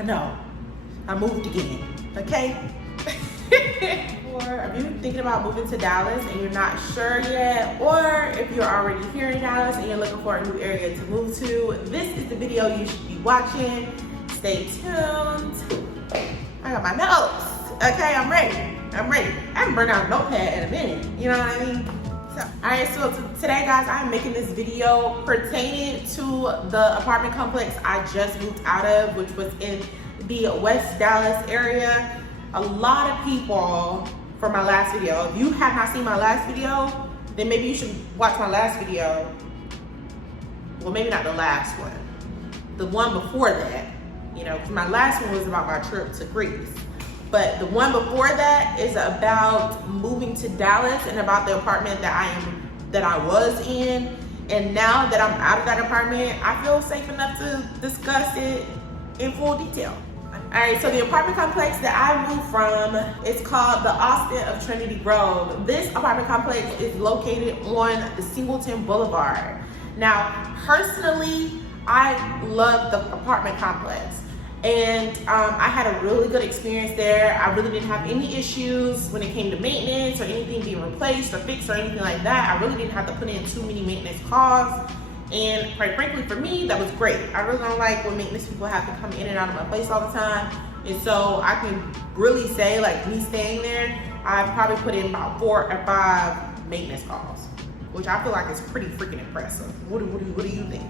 I know. I moved again, okay? Or if you're thinking about moving to Dallas and you're not sure yet, or if you're already here in Dallas and you're looking for a new area to move to, this is the video you should be watching. Stay tuned. I got my notes, okay? I'm ready. I haven't burned out a notepad in a minute, you know what I mean? Alright, so today guys, I'm making this video pertaining to the apartment complex I just moved out of, which was in the West Dallas area. A lot of people from my last video, if you have not seen my last video, then maybe you should watch my last video. Well, maybe not the last one, the one before that, you know, because my last one was about my trip to Greece. But the one before that is about moving to Dallas and about the apartment that I was in. And now that I'm out of that apartment, I feel safe enough to discuss it in full detail. All right, so the apartment complex that I moved from is called the Austin of Trinity Grove. This apartment complex is located on the Singleton Boulevard. Now, personally, I love the apartment complex. And I had a really good experience there. I really didn't have any issues when it came to maintenance or anything being replaced or fixed or anything like that. I really didn't have to put in too many maintenance costs. And quite frankly, for me, that was great. I really don't like when maintenance people have to come in and out of my place all the time. And so I can really say, like, me staying there, I probably put in about 4 or 5 maintenance calls, which I feel like is pretty freaking impressive. What do you think?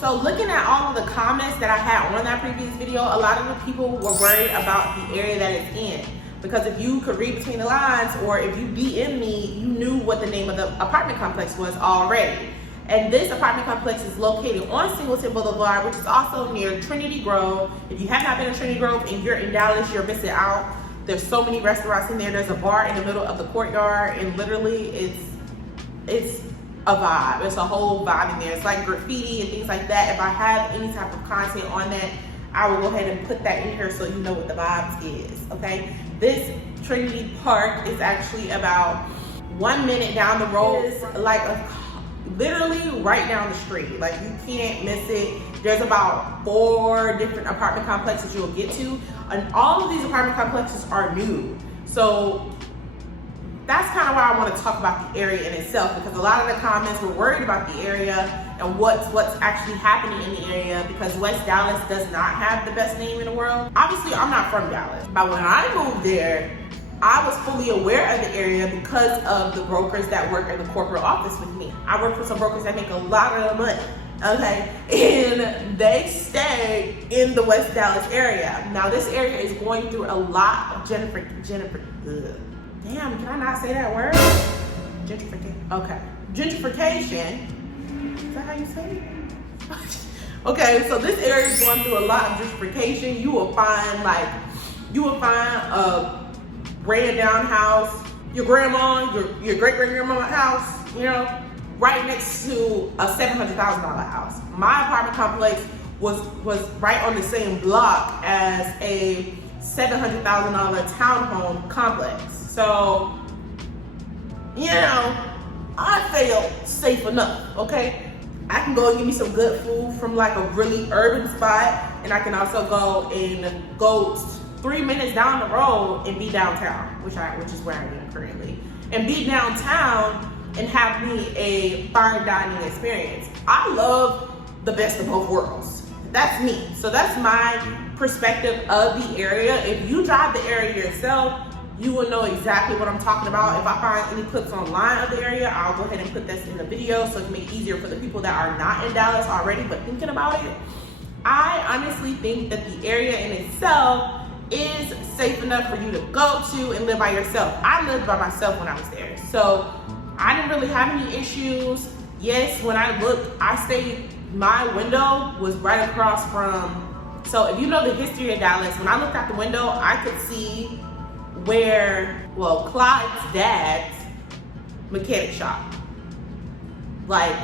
So looking at all of the comments that I had on that previous video, a lot of the people were worried about the area that it's in. Because if you could read between the lines, or if you DM me, you knew what the name of the apartment complex was already. And this apartment complex is located on Singleton Boulevard, which is also near Trinity Grove. If you have not been to Trinity Grove and you're in Dallas, you're missing out. There's so many restaurants in there. There's a bar in the middle of the courtyard, and literally it's a vibe. It's a whole vibe in there. It's like graffiti and things like that. If I have any type of content on that, I will go ahead and put that in here so you know what the vibes is, okay? This Trinity Park is actually about 1 minute down the road. It's like literally right down the street. Like, you can't miss it. There's about 4 different apartment complexes you'll get to, and all of these apartment complexes are new. So that's kind of why I want to talk about the area in itself, because a lot of the comments were worried about the area and what's actually happening in the area, because West Dallas does not have the best name in the world. Obviously, I'm not from Dallas, but when I moved there, I was fully aware of the area because of the brokers that work in the corporate office with me. I work for some brokers that make a lot of money, okay? And they stay in the West Dallas area. Now, this area is going through a lot of damn, can I not say that word? Gentrification. Okay. Gentrification. Is that how you say it? Okay, so this area is going through a lot of gentrification. You will find a ran down house, your grandma, your great-great-grandma's house, you know, right next to a $700,000 house. My apartment complex was right on the same block as a $700,000 townhome complex. So, you know, I felt safe enough, okay? I can go and get me some good food from like a really urban spot, and I can also go 3 minutes down the road and be downtown, which is where I am currently, and be downtown and have me a fine dining experience. I love the best of both worlds. That's me. So that's my perspective of the area. If you drive the area yourself, you will know exactly what I'm talking about. If I find any clips online of the area, I'll go ahead and put this in the video so it can make it easier for the people that are not in Dallas already but thinking about it. I honestly think that the area in itself is safe enough for you to go to and live by yourself. I lived by myself when I was there, so I didn't really have any issues. Yes, when I looked, my window was right across from, so if you know the history of Dallas, when I looked out the window, I could see where, well, Clyde's dad's mechanic shop. Like,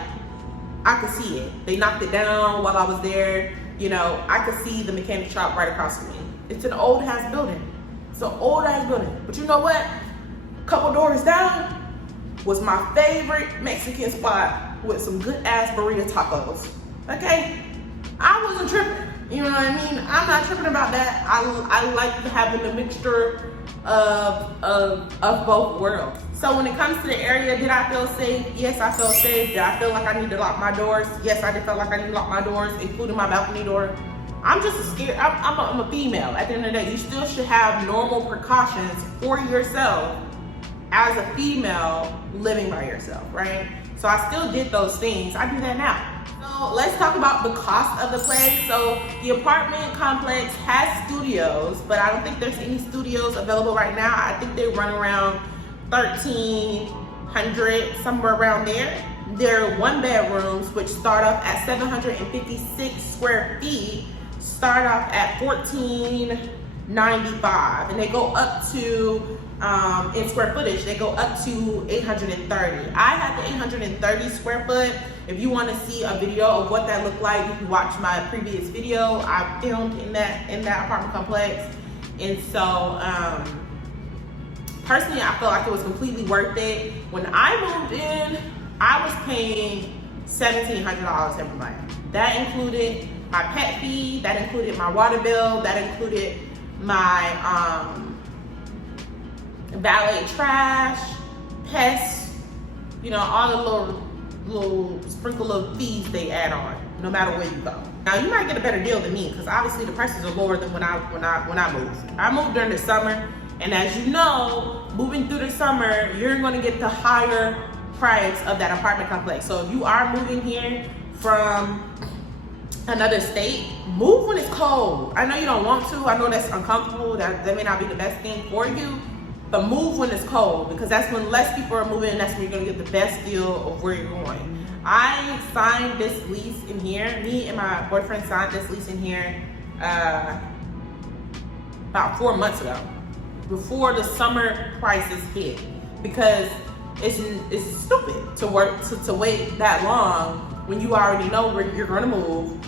I could see it. They knocked it down while I was there. You know, I could see the mechanic shop right across from me. It's an old ass building. It's an old ass building. But you know what? A couple doors down was my favorite Mexican spot with some good ass burrito tacos. Okay? I wasn't tripping. You know what I mean? I'm not tripping about that. I like having a mixture of both worlds. So when it comes to the area, did I feel safe? Yes, I felt safe. Did I feel like I need to lock my doors? Yes, I did feel like I need to lock my doors, including my balcony door. I'm just scared. I'm a female. At the end of the day, you still should have normal precautions for yourself as a female living by yourself, right? So I still did those things. I do that now. So let's talk about the cost of the place. So the apartment complex has studios, but I don't think there's any studios available right now. I think they run around $1,300, somewhere around there. They're 1-bedrooms, which start off at 756 square feet, start off at $1,495, and they go up to, in square footage, they go up to 830. I have the 830 square foot. If you want to see a video of what that looked like, you can watch my previous video I filmed in that apartment complex. And so, personally, I felt like it was completely worth it. When I moved in, I was paying $1,700 every month. That included my pet fee, that included my water bill, that included my valet trash, pests, you know, all the little sprinkle of fees they add on, no matter where you go. Now you might get a better deal than me, because obviously the prices are lower than when I moved. I moved during the summer, and as you know, moving through the summer, you're going to get the higher price of that apartment complex. So if you are moving here from another state, move when it's cold. I know you don't want to. I know that's uncomfortable. That may not be the best thing for you, but move when it's cold, because that's when less people are moving, and that's when you're going to get the best deal of where you're going. I signed this lease in here. Me and my boyfriend signed this lease in here about 4 months ago, before the summer prices hit, because it's stupid to wait that long when you already know where you're going to move,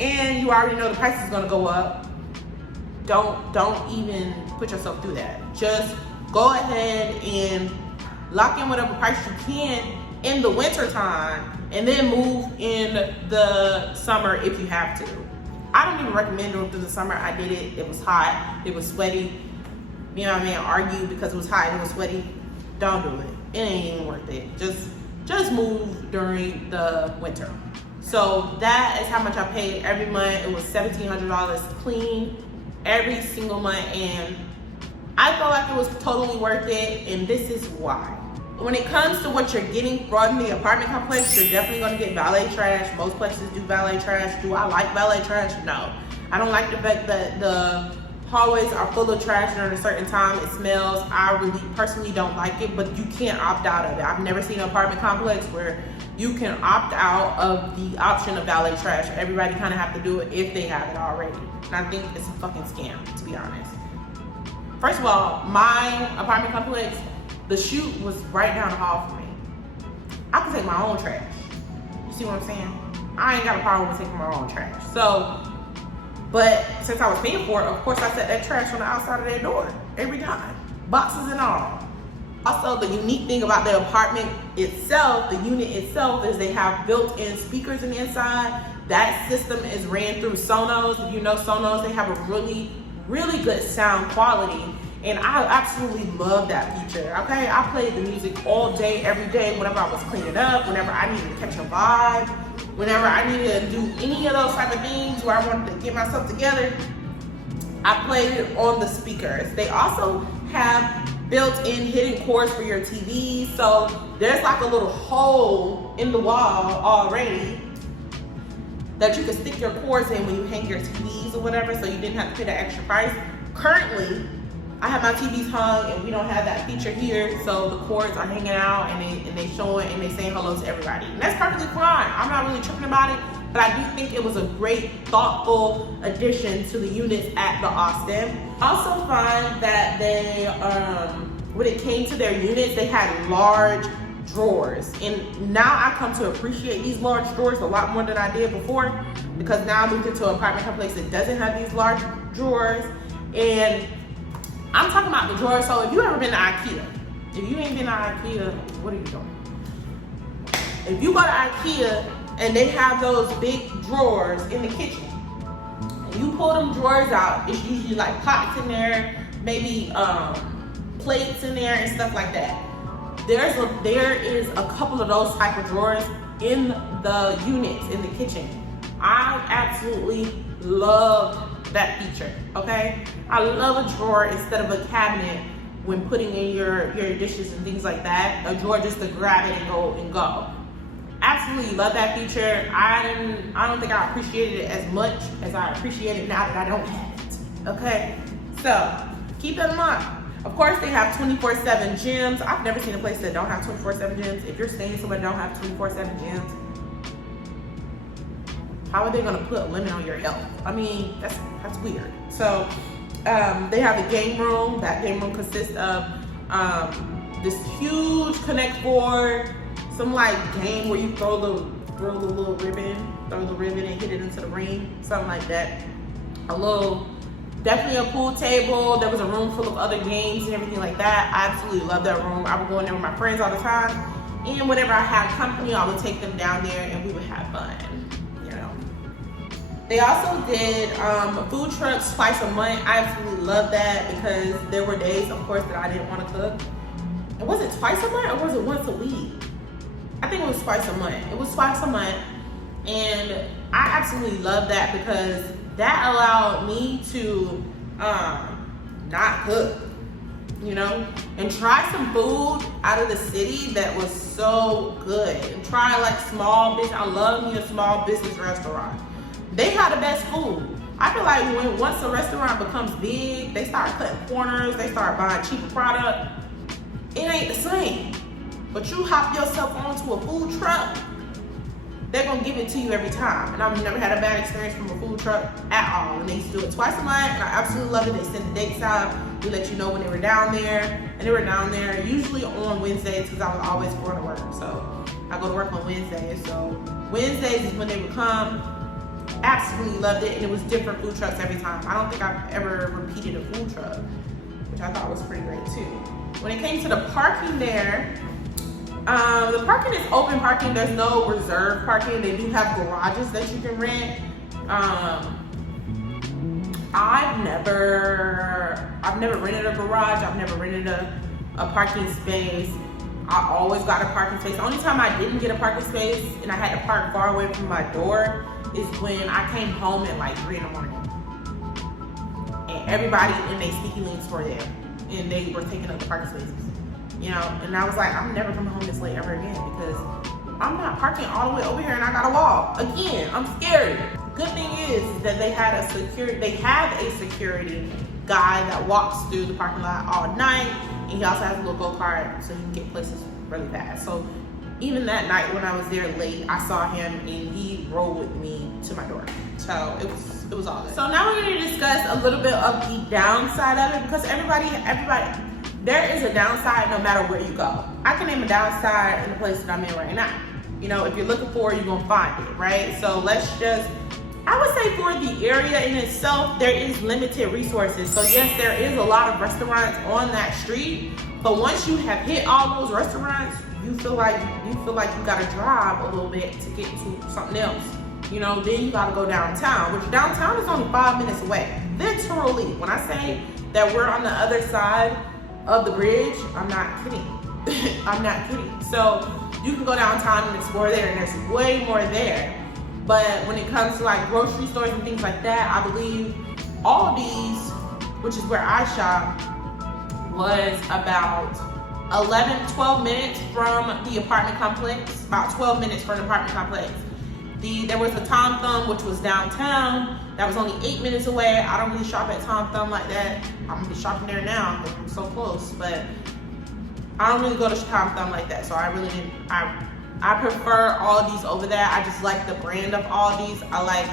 and you already know the price is going to go up. Don't even put yourself through that. Just go ahead and lock in whatever price you can in the winter time, and then move in the summer if you have to. I don't even recommend doing it through the summer. I did it. It was hot. It was sweaty. Me and my man argued because it was hot and it was sweaty. Don't do it. It ain't even worth it. Just move during the winter. So that is how much I paid every month. It was $1,700 clean every single month, and I felt like it was totally worth it, and this is why. When it comes to what you're getting from the apartment complex, you're definitely going to get valet trash. Most places do valet trash. Do I like valet trash? No. I don't like the fact that the hallways are full of trash during a certain time. It smells. I really personally don't like it, but you can't opt out of it. I've never seen an apartment complex where you can opt out of the option of valet trash. Everybody kind of have to do it if they have it already. And I think it's a fucking scam, to be honest. First of all, my apartment complex, the chute was right down the hall for me. I can take my own trash. You see what I'm saying? I ain't got a problem with taking my own trash. So, but since I was paying for it, of course I set that trash on the outside of their door every time, boxes and all. Also, the unique thing about the apartment itself, the unit itself, is they have built-in speakers in the inside. That system is ran through Sonos. If you know Sonos, they have a really, really good sound quality. And I absolutely love that feature, okay? I played the music all day, every day, whenever I was cleaning up, whenever I needed to catch a vibe, whenever I needed to do any of those type of things where I wanted to get myself together, I played it on the speakers. They also have built-in hidden cords for your TV. So there's like a little hole in the wall already that you can stick your cords in when you hang your TVs or whatever, so you didn't have to pay that extra price. Currently, I have my TVs hung and we don't have that feature here, so the cords are hanging out and they showing and they saying hello to everybody. And that's perfectly fine. I'm not really tripping about it, but I do think it was a great, thoughtful addition to the units at the Austin. I also find that they, when it came to their units, they had large drawers. And now I come to appreciate these large drawers a lot more than I did before, because now I moved into an apartment complex that doesn't have these large drawers. And I'm talking about the drawers. So if you ever been to IKEA, if you ain't been to IKEA, what are you doing? If you go to IKEA and they have those big drawers in the kitchen, when you pull them drawers out, it's usually like pots in there, maybe plates in there and stuff like that. There is a couple of those type of drawers in the units in the kitchen. I absolutely love that feature, okay? I love a drawer instead of a cabinet when putting in your dishes and things like that. A drawer just to grab it and go. Absolutely love that feature. I don't think I appreciated it as much as I appreciate it now that I don't have it, okay? So keep that in mind. Of course, they have 24/7 gyms. I've never seen a place that don't have 24/7 gyms. If you're staying somewhere that don't have 24/7 gyms, how are they gonna put a limit on your health? I mean, that's weird. So they have a game room. That game room consists of this huge Connect board, some like game where you throw the little ribbon, and hit it into the ring, something like that. Definitely a pool table. There was a room full of other games and everything like that. I absolutely love that room. I would go in there with my friends all the time. And whenever I had company, I would take them down there and we would have fun, you know. They also did food trucks twice a month. I absolutely love that because there were days, of course, that I didn't want to cook. And was it twice a month or was it once a week? I think it was twice a month. It was twice a month. And I absolutely love that because that allowed me to not cook, you know, and try some food out of the city that was so good. And try like small business. I love me a small business restaurant. They had the best food. I feel like once a restaurant becomes big, they start cutting corners, they start buying cheaper product. It ain't the same. But you hop yourself onto a food truck, they're gonna give it to you every time. And I've never had a bad experience from a food truck at all. And they used to do it twice a month, and I absolutely love it. They send the dates out, we let you know when they were down there. And they were down there usually on Wednesdays because I was always going to work. So I go to work on Wednesdays. So Wednesdays is when they would come. Absolutely loved it, and it was different food trucks every time. I don't think I've ever repeated a food truck, which I thought was pretty great too. When it came to the parking there, the parking is open parking. There's no reserved parking. They do have garages that you can rent. I've never rented a garage. I've never rented a parking space. I always got a parking space. The only time I didn't get a parking space and I had to park far away from my door is when I came home at like 3 in the morning. And everybody in their sneaky links were there and they were taking up the parking spaces. You know, and I was like, I'm never coming home this late ever again because I'm not parking all the way over here and I gotta walk. Again, I'm scared. Good thing is that they have a security guy that walks through the parking lot all night, and he also has a little go-kart so he can get places really fast. So even that night when I was there late, I saw him and he rode with me to my door. So it was all good. So now we're gonna discuss a little bit of the downside of it because everybody, there is a downside no matter where you go. I can name a downside in the place that I'm in right now. You know, if you're looking for it, you're gonna find it, right? So I would say for the area in itself, there is limited resources. So yes, there is a lot of restaurants on that street, but once you have hit all those restaurants, you feel like you gotta drive a little bit to get to something else. You know, then you gotta go downtown, which downtown is only 5 minutes away. Literally, when I say that we're on the other side of the bridge, I'm not kidding. I'm not kidding. So you can go downtown and explore there, and there's way more there. But when it comes to like grocery stores and things like that, I believe Aldi's, which is where I shop, was about 12 minutes from the apartment complex, about 12 minutes from the apartment complex. There was a Tom Thumb, which was downtown. That was only 8 minutes away. I don't really shop at Tom Thumb like that. I'm gonna be shopping there now because I'm so close, but I don't really go to Tom Thumb like that. So I really didn't, I prefer Aldi's over there. I just like the brand of Aldi's. I like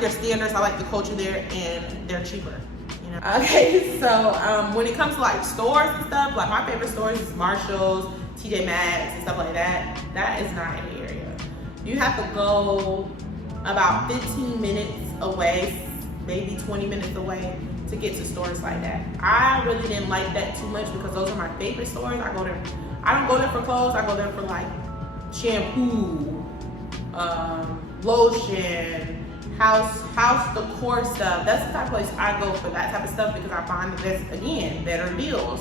their standards. I like the culture there, and they're cheaper. You know? Okay, so when it comes to like stores and stuff, like my favorite stores is Marshall's, TJ Maxx, and stuff like that. That is not in the area. You have to go about 15 minutes away, maybe 20 minutes away to get to stores like that. I really didn't like that too much because those are my favorite stores. I don't go there for clothes. I go there for like shampoo, lotion, house decor stuff. That's the type of place I go for that type of stuff because I find that there's, again, better deals.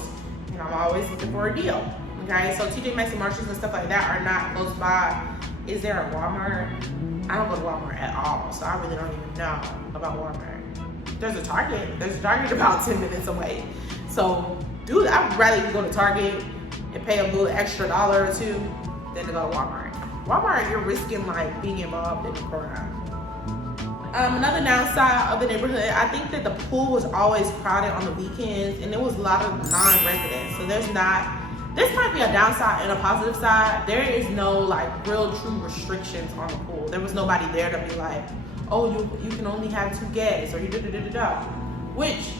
And I'm always looking for a deal. Okay, so TJ Maxx and Marshalls and stuff like that are not close by. Is there a Walmart? I don't go to Walmart at all, so I really don't even know about Walmart. There's a Target. There's a Target about 10 minutes away. So, dude, I'd rather go to Target and pay a little extra $1 or $2 than to go to Walmart. Walmart, you're risking like being involved in the crime. Another downside of the neighborhood, I think that the pool was always crowded on the weekends and there was a lot of non-residents. So this might be a downside and a positive side. There is no like real true restrictions on the pool. There was nobody there to be like, oh, you can only have 2 guests or you da-da-da-da-da, which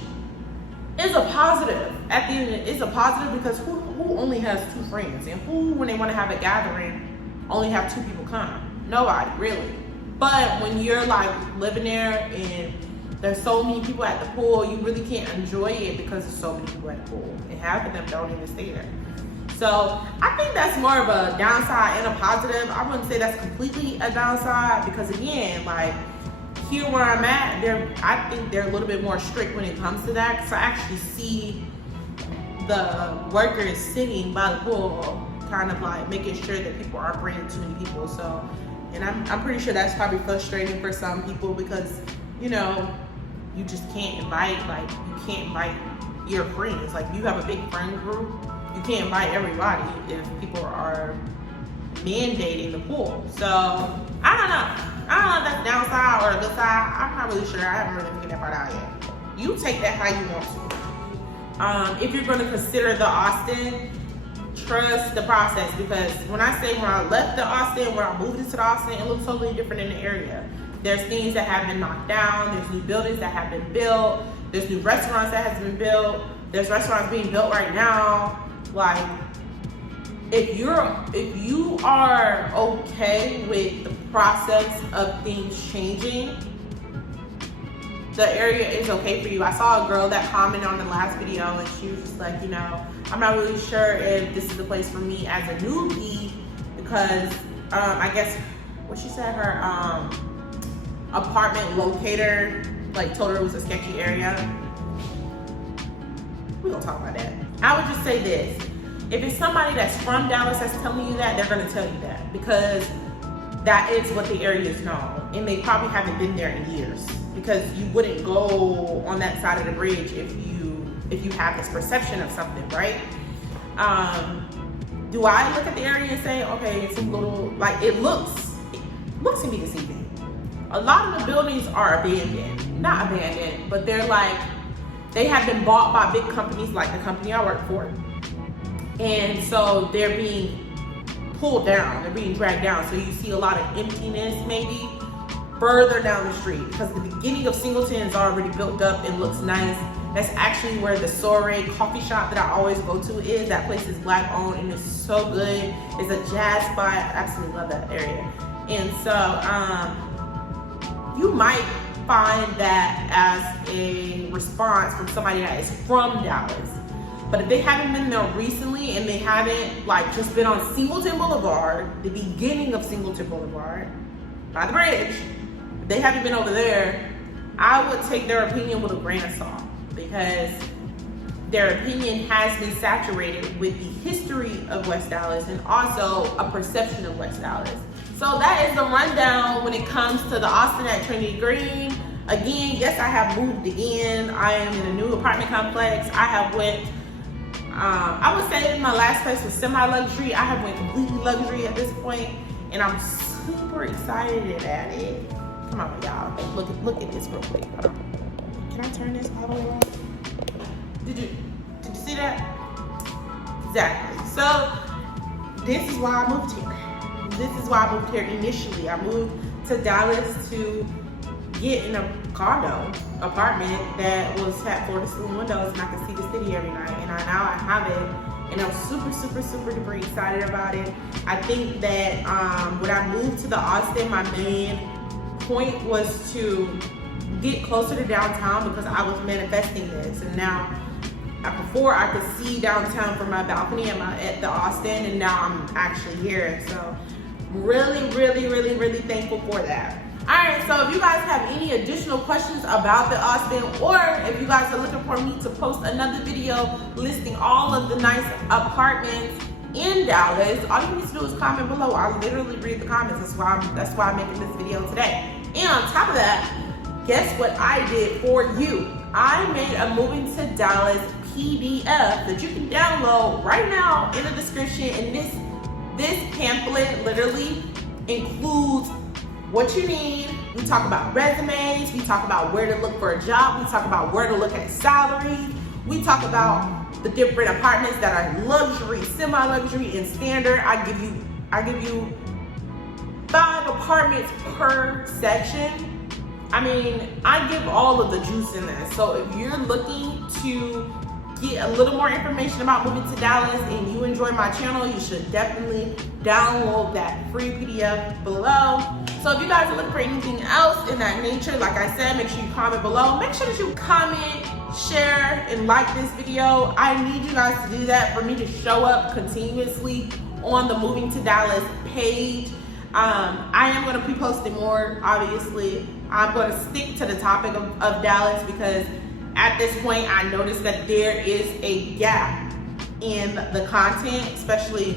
is a positive. At the end, it's a positive because who only has 2 friends? And who, when they want to have a gathering, only have 2 people come? Nobody, really. But when you're like living there and there's so many people at the pool, you really can't enjoy it because there's so many people at the pool. And half of them don't even stay there. So I think that's more of a downside and a positive. I wouldn't say that's completely a downside because again, like here where I'm at, I think they're a little bit more strict when it comes to that. Because I actually see the workers sitting by the pool, kind of like making sure that people aren't bringing too many people. So, and I'm pretty sure that's probably frustrating for some people because, you know, you just can't invite, like you can't invite your friends. Like you have a big friend group, you can't invite everybody if people are mandating the pool. So I don't know if that's a downside or a good side. I'm not really sure. I haven't really figured that part out yet. You take that how you want to. If you're going to consider the Austin, trust the process because when I left the Austin, when I moved into the Austin, it looks totally different in the area. There's things that have been knocked down. There's new buildings that have been built. There's new restaurants that have been built. There's restaurants being built right now. Like, if you are okay with the process of things changing, the area is okay for you. I saw a girl that commented on the last video and she was just like, you know, I'm not really sure if this is the place for me as a newbie because I guess what she said, her apartment locator like told her it was a sketchy area. We don't talk about that. I would just say this. If it's somebody that's from Dallas that's telling you that, they're gonna tell you that because that is what the area is known. And they probably haven't been there in years because you wouldn't go on that side of the bridge if you have this perception of something, right? Do I look at the area and say, okay, it's a little, like looks can be deceiving. A lot of the buildings are abandoned. Not abandoned, but they're like, they have been bought by big companies like the company I work for. And so they're being pulled down, they're being dragged down. So you see a lot of emptiness maybe further down the street because the beginning of Singleton is already built up and looks nice. That's actually where the Soiree coffee shop that I always go to is. That place is Black owned and it's so good. It's a jazz spot. I absolutely love that area. And so you might find that as a response from somebody that is from Dallas. But if they haven't been there recently and they haven't like just been on Singleton Boulevard, the beginning of Singleton Boulevard, by the bridge, if they haven't been over there, I would take their opinion with a grain of salt because their opinion has been saturated with the history of West Dallas and also a perception of West Dallas. So that is the rundown when it comes to the Austin at Trinity Green. Again, yes, I have moved again. I am in a new apartment complex. I have went, I would say my last place was semi-luxury. I have went completely luxury at this point, and I'm super excited at it. Come on, y'all. Look at this real quick. Hold on. Can I turn this all the way around? Did you see that? Exactly. So this is why I moved here. This is why I moved here initially. I moved to Dallas to get in a condo apartment that had floor to ceiling windows and I could see the city every night. And now I have it, and I'm super, super, super duper excited about it. I think that when I moved to the Austin, my main point was to get closer to downtown because I was manifesting this. And now, before I could see downtown from my balcony at the Austin, and now I'm actually here. So really, really, really, really thankful for that. Alright, so if you guys have any additional questions about the Austin, or if you guys are looking for me to post another video listing all of the nice apartments in Dallas, all you need to do is comment below. I literally read the comments. That's why I'm making this video today. And on top of that, guess what I did for you? I made a Moving to Dallas PDF that you can download right now in the description. And this pamphlet literally includes what you need. We talk about resumes, we talk about where to look for a job, we talk about where to look at salaries, we talk about the different apartments that are luxury, semi-luxury, and standard. I give you 5 apartments per section. I mean, I give all of the juice in this. So if you're looking to get a little more information about moving to Dallas and you enjoy my channel, you should definitely download that free PDF below. So if you guys are looking for anything else in that nature, like I said, make sure you comment below. Make sure that you comment, share, and like this video. I need you guys to do that for me to show up continuously on the Moving to Dallas page. I am going to be posting more, obviously. I'm going to stick to the topic of Dallas because at this point I noticed that there is a gap in the content, especially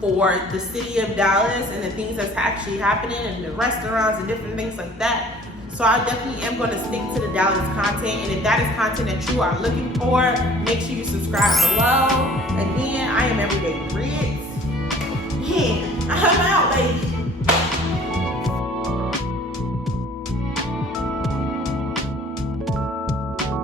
for the city of Dallas and the things that's actually happening and the restaurants and different things like that. So I definitely am going to stick to the Dallas content, and if that is content that you are looking for, make sure you subscribe below. Again, I am Everyday Grits. Yeah, I'm out, baby.